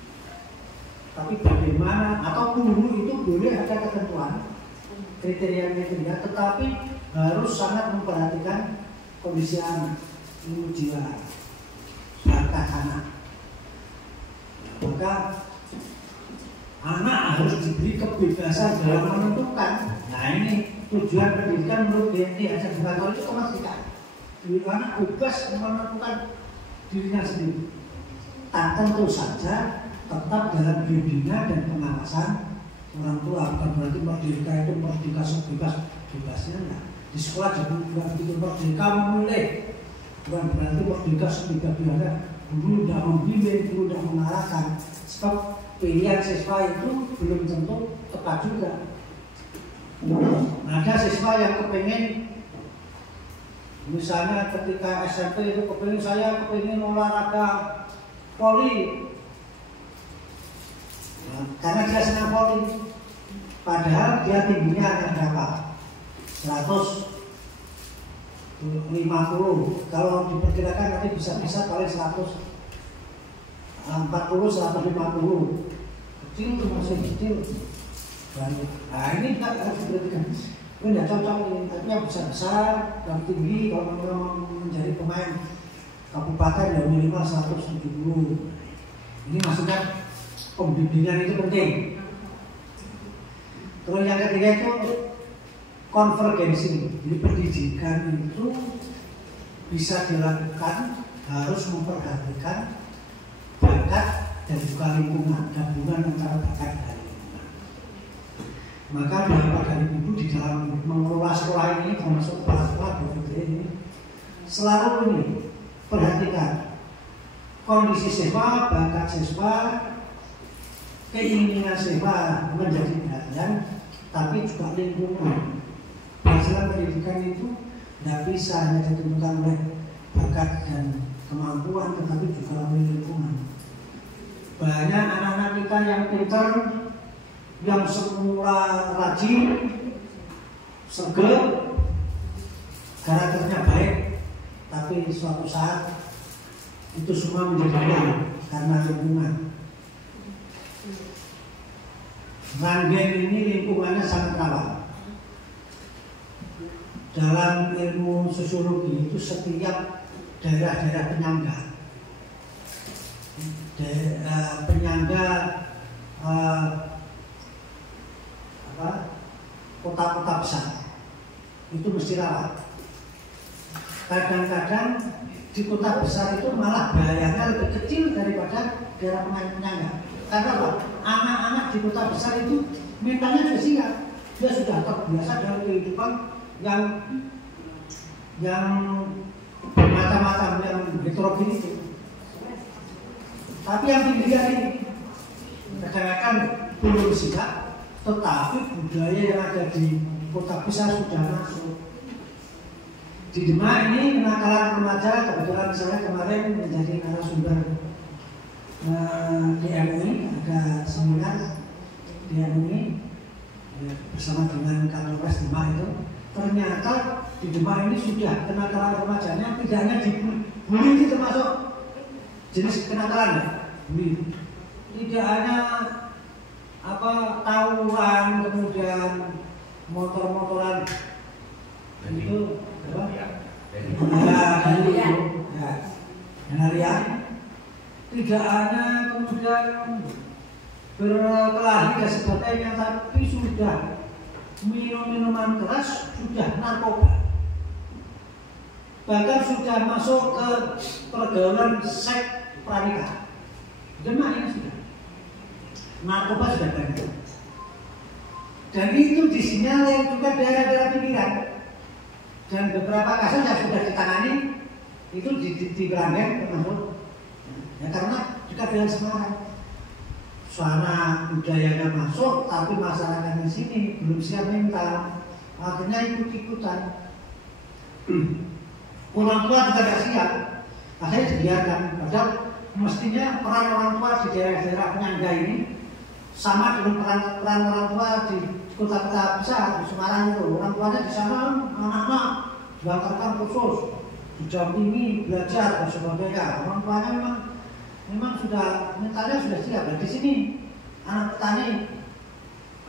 tapi bagaimana, atau guru itu boleh ada ketentuan kriteria-kriteria, tetapi harus sangat memperhatikan kondisi anak, ilmu jiwa, bakat anak. Maka anak harus diberi kebebasan dalam menentukan. Nah, ini tujuan pendidikan menurut Ki-Hajar Dewantara itu memastikan anak bebas menentukan dirinya sendiri. Tak tentu saja tetap dalam bimbingan dan pengawasan orang tua. Bukan berarti merdeka itu merdeka sebebas-bebasnya. Nah, di sekolah juga begitu, merdeka memilih. Bukan berarti merdeka sebebas-bebasnya. Guru tidak membimbing, guru tidak mengarahkan. Sebab pilihan siswa itu belum tentu tepat juga. Ada siswa yang kepengen, misalnya ketika SMP itu kepengen olahraga voli, nah, karena dia senang voli, padahal dia tingginya hanya berapa? 150. Kalau diperkirakan nanti bisa paling 140, 150. Kecil itu masih kecil. Nah, ini kita harus diperhatikan. Ini tidak cocok ini, tapi yang besar-besar, yang tinggi, kalau memang menjadi pemain kabupaten ya minimal 170. Ini maksudnya pembimbingan itu penting. Terus yang ketiga itu konvergensi. Jadi pendidikan itu bisa dilakukan, harus memperhatikan bakat dan juga lingkungan, gabungan antara bakat dan lingkungan. Maka Bapak dan Ibu di dalam mengelola sekolah ini, termasuk kepala sekolah ini, selalu ini perhatikan kondisi siswa, bakat siswa, keinginan siswa menjadi perhatian, tapi juga lingkungan. Hasil pendidikan itu tidak bisa hanya ditentukan oleh bakat dan kemampuan, tetapi juga oleh lingkungan. Banyak anak-anak kita yang pintar, yang semula rajin, seger, karakternya baik, tapi suatu saat itu semua menjadi hilang karena lingkungan. Ranggen ini lingkungannya sangat rawan. Dalam ilmu sosiologi itu setiap daerah-daerah penyangga kota-kota besar itu mesti rawan. Kadang-kadang di kota besar itu malah bahayanya lebih kecil daripada daerah penyangga. Karena apa? Anak-anak di kota besar itu mentalnya sudah siap, dia sudah terbiasa dalam kehidupan yang bermacam-macam, yang heterogen itu. Tapi yang pinggiran ini kadang-kadang belum siap, tetapi budaya yang ada di kota besar sudah masuk. Di Demak ini kenakalan remaja, kebetulan saya kemarin menjadi narasumber DMI. ada seminar dia ini bersama dengan Kapolres Demak itu, ternyata di Demak ini sudah kenakalan remajanya tidak hanya dibully, itu termasuk jenis kenakalan ya, bully. Tidak hanya tawuran, kemudian motor-motoran itu penarian, tidak hanya kemudian berkelahi dan sebagainya, tapi sudah minuman keras, sudah narkoba, bahkan sudah masuk ke pergaulan seks pranikah. Demak ini sudah narkoba sudah banyak, dan itu disinyalir juga daerah-daerah pinggiran, dan beberapa kasus yang sudah ditangani itu di Belanda termasuk ya, karena dekat dengan Semarang. Suara budayanya masuk, tapi masyarakat di sini belum siap mental, akhirnya ikut-ikutan. Orang tua juga tidak siap, akhirnya dibiarkan. Padahal mestinya peran orang tua di daerah-daerah penyangga ini sama dengan peran orang tua di kota-kota besar di Semarang itu. Orang tuanya di sana anak-anak diantarkan khusus, didampingi belajar dan sebagainya. Orang tuanya memang sudah mentalnya sudah siap. Dan di sini anak petani,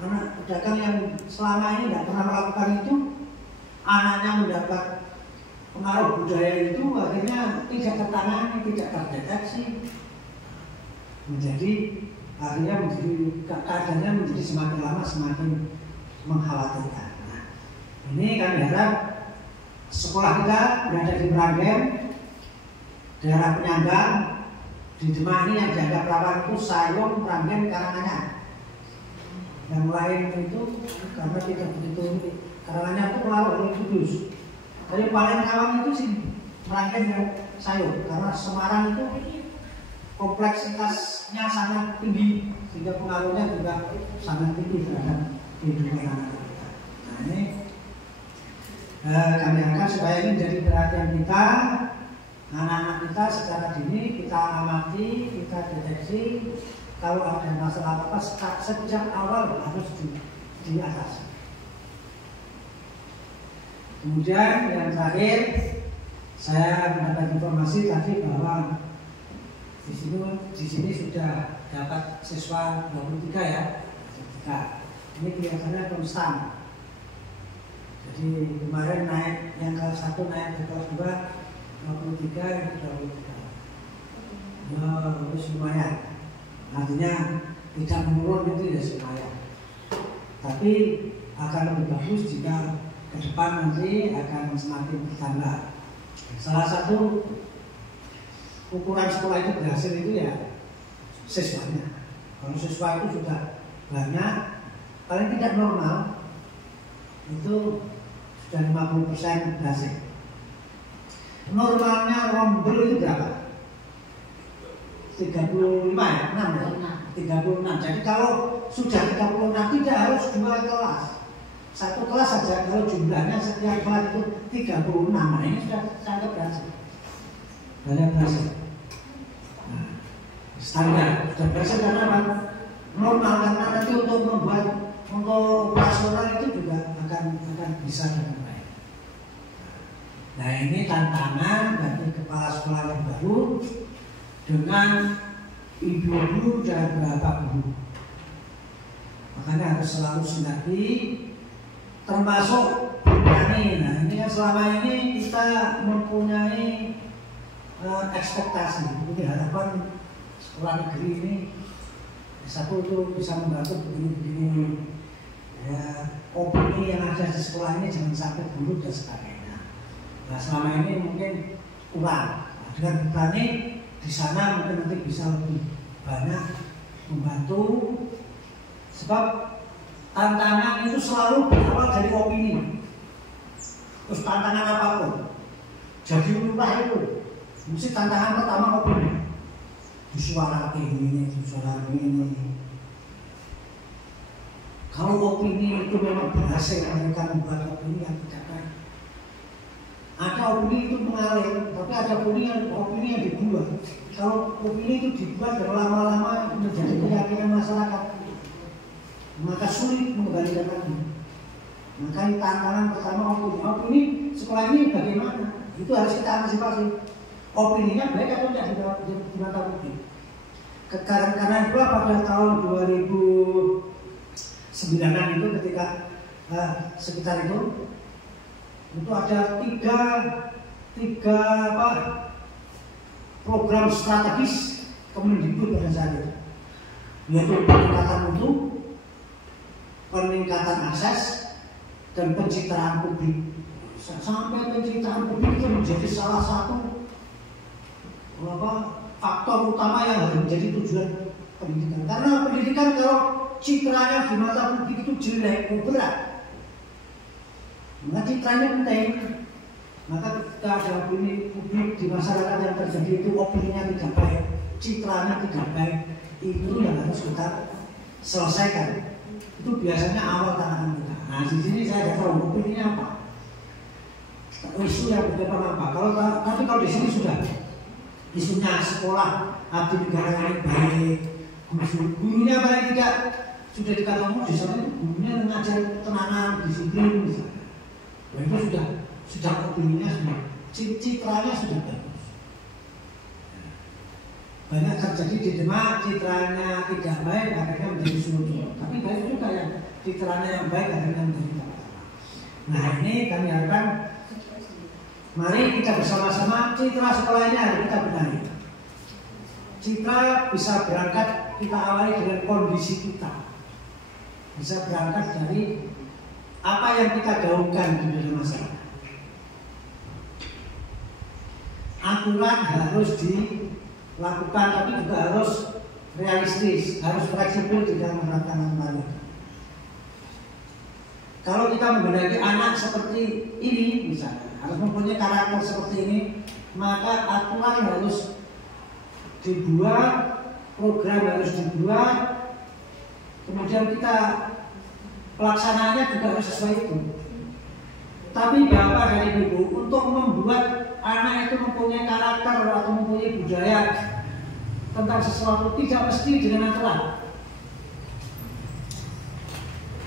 anak pedagang yang selama ini tidak pernah melakukan itu, anaknya mendapat pengaruh budaya itu, akhirnya tidak tertangani, tidak terdeteksi, akhirnya keadaannya menjadi semakin lama semakin mengkhawatirkan. Nah, ini kami harap sekolah kita berada di Meranggen, daerah penyangga. Di Demak ini yang dianggap rawan itu Sayung, Meranggen, Karanganyar. Yang lain itu karena tidak begitu, Karanganyar itu pengaruh oleh Kudus. Jadi paling rawan itu sih Meranggen dan Sayung, karena Semarang itu kompleksitasnya sangat tinggi, sehingga pengaruhnya juga sangat tinggi terhadap kehidupan anak-anak kita. Nah ini kami harapkan supaya ini menjadi perhatian kita. Anak-anak kita secara dini kita amati, kita deteksi. Kalau ada masalah apa sejak awal harus diatasi. Kemudian yang terakhir, saya mendapat informasi tadi bahwa di sini sudah dapat siswa 23 ya. Ini kelihatannya konstan. Jadi kemarin naik yang kelas 1 naik ke kelas 2. 23 itu 23. Terus lumayan. Artinya tidak menurun itu ya lumayan. Tapi akan lebih bagus jika ke depan nanti akan semakin bertambah. Salah satu ukuran sekolah itu berhasil itu ya siswanya. Kalau siswa itu sudah banyak, paling tidak normal itu sudah 50% berhasil. Normalnya rombel itu berapa? 35 ya? 6 ya? 36. Jadi kalau sudah 36 tidak harus 2 kelas. Satu kelas saja kalau jumlahnya setiap kelas itu 36. Nah ini sudah sangat berhasil. Banyak berhasil. Nah, standar sudah berhasil karena apa? Normal, karena nanti untuk operasional itu juga akan bisa dengan baik. Nah ini tantangan bagi kepala sekolah yang baru dengan ibu-ibu dan bapak guru. Makanya harus selalu sinergi, termasuk berani. Nah ini kan selama ini kita mempunyai ekspektasi, ini harapan sekolah negeri ini satu itu bisa membantu begini-begini. Ya, opini yang ada di sekolah ini jangan sampai buruk dan sebagainya. Nah selama ini mungkin kurang. Nah, dengan berani di sana mungkin nanti bisa lebih banyak membantu. Sebab tantangan itu selalu berawal dari opini. Terus tantangan apapun, jadi lurah itu mesti tantangan pertama opini. Suara ini, suara ini. Kalau opini itu memang berhasil mereka membuat opini yang tidak baik. Ada opini itu mengalir, tapi ada opini yang dibuat. Kalau opini itu dibuat dan lama-lama menjadi keyakinan masyarakat, maka sulit mengembalikan lagi. Maka tantangan pertama opini sekolah ini bagaimana? Itu harus kita antisipasi. Opininya baik atau tidak di mata publik. Karena itu pada tahun 2009 itu ketika sekitar itu ada tiga program strategis Kemendikbud pada saat itu, yaitu peningkatan mutu, peningkatan akses, dan pencitraan publik. Sampai pencitraan publik itu menjadi salah satu faktor utama yang harus menjadi tujuan pendidikan. Karena pendidikan kalau citranya di mata publik itu jelek, berat, maka citranya penting. Maka ketika ada opini publik di masyarakat yang terjadi itu opininya tidak baik, citranya tidak baik, itu yang harus kita selesaikan. Itu biasanya awal tantangan kita. Nah di sini saya tidak tahu opininya apa, isu yang berkaitan apa. Tapi kalau di sini sudah isunya sekolah abdi negara yang baik, gurunya paling tidak sudah dikatakan di sana itu gurunya mengajar tenanan disiplin misalnya. Nah itu sudah opininya sudah, citranya sudah bagus. Banyak terjadi di Demak citranya tidak baik akhirnya menjadi suluh. Tapi baik juga yang citranya yang baik akhirnya menjadi tak. Nah ini kami harapkan mari kita bersama-sama citra sekolah ini harus kita benahi. Citra bisa berangkat kita awali dengan kondisi kita. Bisa berangkat dari apa yang kita gaungkan di dalam masyarakat. Aturan harus dilakukan, tapi juga harus realistis, harus fleksibel di dalam menerapkan aturan. Kalau kita menghendaki anak seperti ini, misalnya, harus mempunyai karakter seperti ini, maka aturan harus dibuat, program harus dibuat, kemudian kita pelaksanaannya juga harus sesuai itu. Tapi Bapak dan Ibu, untuk membuat anak itu mempunyai karakter atau mempunyai budaya tentang sesuatu tidak mesti dengan aturan.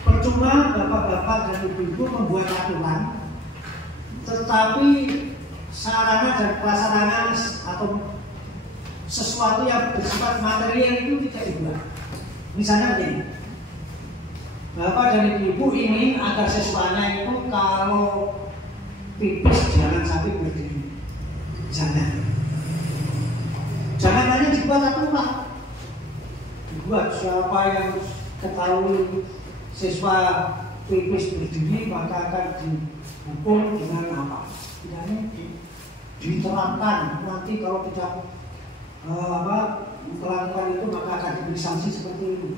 Percuma Bapak-bapak dan Ibu membuat aturan, tetapi sarana dan prasarana atau sesuatu yang bersifat material itu tidak dibuat. Misalnya begini, Bapak dan Ibu ingin agar siswanya itu kalau pipis jangan sampai berdiri. Jangan hanya dibuat aturan. Dibuat siapa yang ketahui siswa pipis berdiri maka akan dihukum dengan apa? Tidak hanya diterapkan. Nanti kalau tidak melakukan itu maka akan diberi sanksi seperti itu.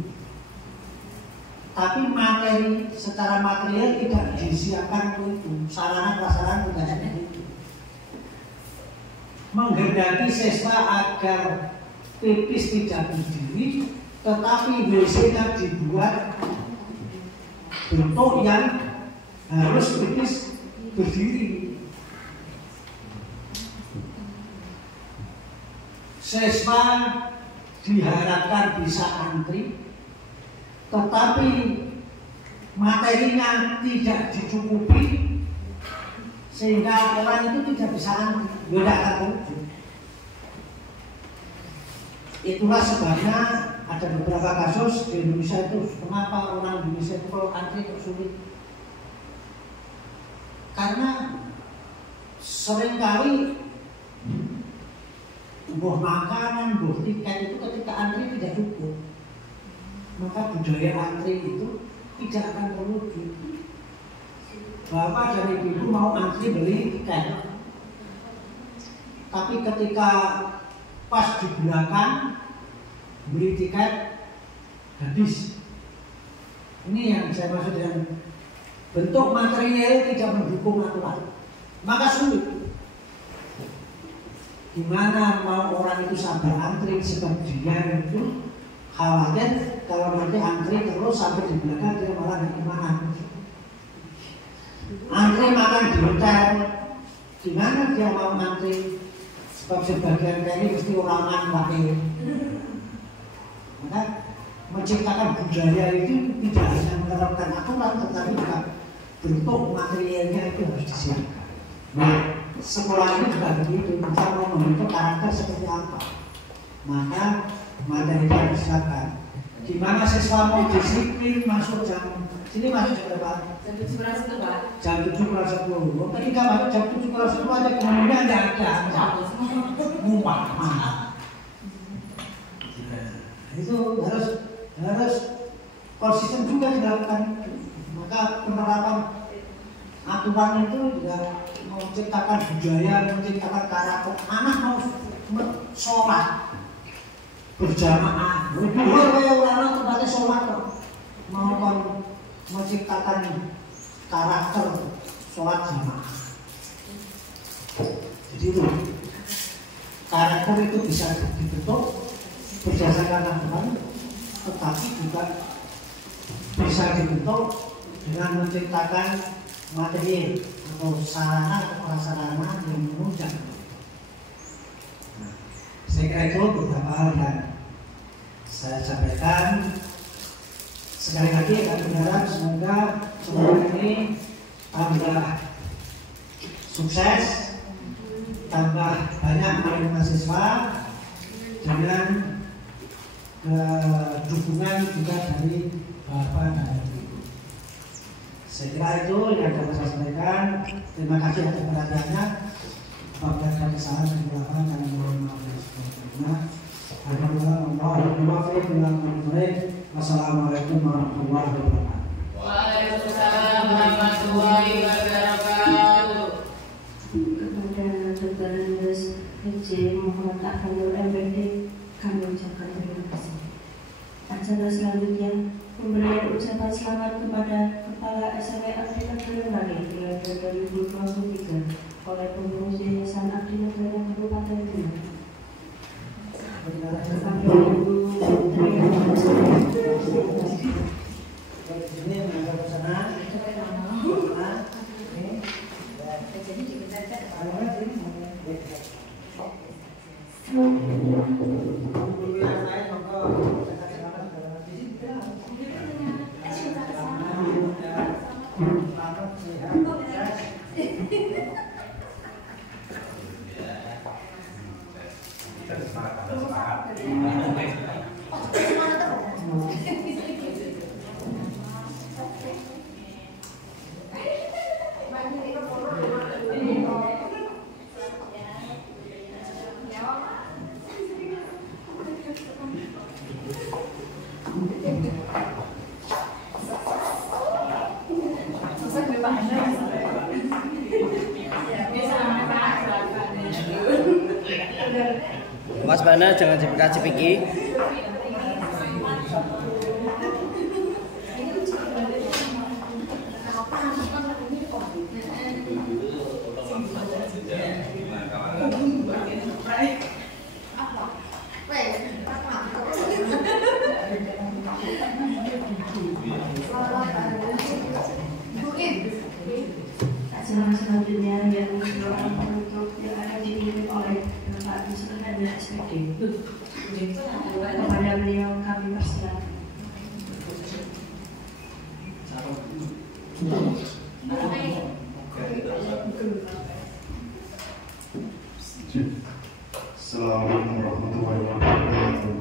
Tapi materi secara material tidak disiapkan untuk itu, sarana prasarana tidak seperti itu. Menghendaki siswa agar pipis tidak berdiri, tetapi WC-nya dibuat bentuk yang harus pipis berdiri. Siswa diharapkan bisa antri, tetapi materinya tidak dicukupi sehingga orang itu tidak bisa antri, tidak akan terwujud. Itulah sebabnya ada beberapa kasus di Indonesia itu kenapa orang Indonesia itu kalau antri itu sulit, karena seringkali buah makanan, buah tiket itu ketika antri tidak cukup, maka budaya antri itu tidak akan terwujud. Bapak dan Ibu mau antri beli tiket, tapi ketika pas di belakang beli tiket habis. Ini yang saya maksud dengan bentuk material tidak mendukung aturan, maka sulit. Gimana mau orang itu sabar antri sebab dia itu khawatir kalau nanti antri terus sampai di belakang dia malah nggak kemana. Antri makan di hotel, gimana dia mau antri Sebab sebagian kali mesti orangan pakai. Maka menciptakan budaya itu tidak hanya menerapkan aturan, tetapi juga bentuk materialnya itu harus disiapkan. Nah, sekolah ini juga begitu, kita mau membentuk karakter seperti apa, maka materi harus disiapkan. Di mana siswa mau disiplin masuk jam sini masuk jam berapa? Jam 7:10 Pak. Jam 7:10. Ketika masuk jam 7:10 aja kemudian nggak ada mumpah. Itu harus konsisten juga dilakukan. Maka penerapan aturan itu juga menciptakan budaya, menciptakan karakter. Anak mau sholat berjamaah, dua kaya orang tempatnya sholat kok. Mau menciptakan karakter sholat jamaah. Jadi itu karakter itu bisa dibentuk berdasarkan aturan, tetapi juga bisa dibentuk dengan menciptakan materi atau sarana atau prasarana yang menunjang. Saya kira itu beberapa hal yang saya sampaikan. Sekali lagi kami berharap semoga ini tambah sukses, tambah banyak mahasiswa dengan dukungan juga dari Bapak dan Ibu. Saya kira itu yang dapat saya sampaikan. Terima kasih atas perhatiannya. Apabila ada kesalahan dan kekurangan kami mohon maaf dan sebagainya. Wassalamualaikum warahmatullahi wabarakatuh. Waalaikumsalam warahmatullahi wabarakatuh. Kepada Dr. Andes PJ Muhammad Akhalul MPD, kami ucapkan terima kasih. Acara selanjutnya memberikan ucapan selamat kepada Kepala SMP Abdi Negara Bali periode 2023 oleh pengurus Yayasan Abdi Negara Kabupaten Demak. Mas Bana jangan dikasih pikir. Acara selanjutnya yang untuk yang akan dipimpin oleh Bapak Yusuf Hadi SPD. Kepada beliau kami persilakan. Assalamualaikum warahmatullahi wabarakatuh.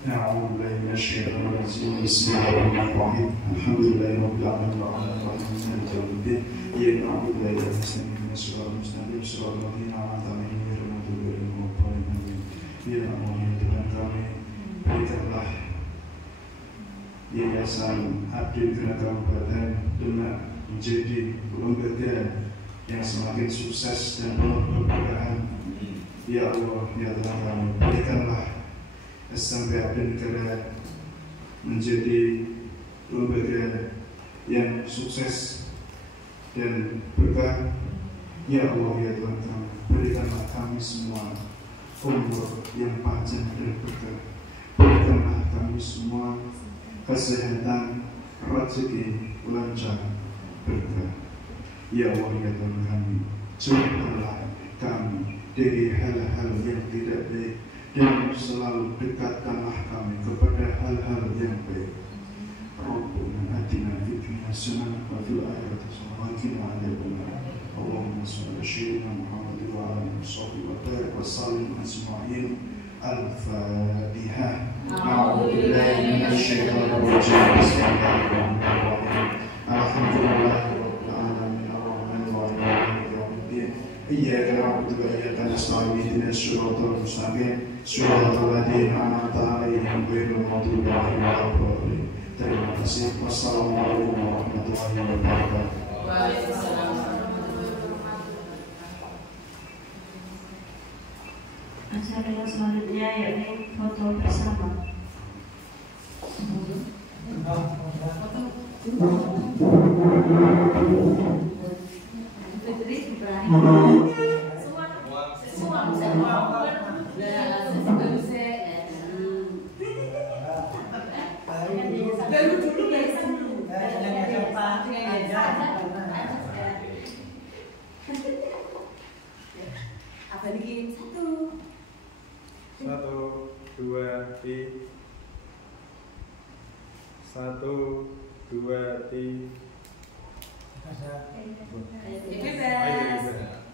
أعوذ بالله من الشيطان الرجيم بسم الله الرحمن الرحيم الحمد لله رب العالمين الرحمن الرحيم مالك يوم الدين إياك نعبد وإياك نستعين اهدنا الصراط المستقيم صراط الذين أنعمت عليهم غير المغضوب عليهم ولا الضالين. Ya Allah, ya Tuhan kami, berikanlah Yayasan Abdi Negara Kabupaten Demak menjadi lembaga yang semakin sukses dan penuh keberkahan. Ya Allah, ya Tuhan kami, berikanlah SMP Abdi Negara menjadi lembaga yang sukses dan berkah. Ya Allah, ya Tuhan kami, berikanlah kami semua umur yang panjang dan berkah. Berikanlah kami semua kesehatan, rezeki, lancar, berkah. Ya Allah, ya Tuhan kami, Jauhkanlah kami dari hal-hal yang tidak baik, dan selalu dekatkanlah kami kepada hal-hal yang baik. Rabbana atina fid dunya hasanah wa fil akhirati hasanah wa qina adzabannar. Allahumma shalli ala sayyidina Muhammad wa ala alihi wa barik wa sallim ajma'in. Al-Fatihah. A'udzu billahi minasy syaithanir rajim. Bismillahirrahmanirrahim. Alhamdulillahirabbil alamin arrahmanir rahim maliki yaumiddin. Iyyaka na'budu wa iyyaka nasta'in ihdinas siratal mustaqim siratal ladzina an'amta 'alaihim ghairil maghdubi 'alaihim waladdallin. Terima kasih. Wassalamualaikum warahmatullahi wabarakatuh. Waalaikumsalam. Acara yang selanjutnya yakni foto bersama. Apa lagi? Satu, dua, tiga. Satu, dua, tiga. Bebas. Ayo, bebas.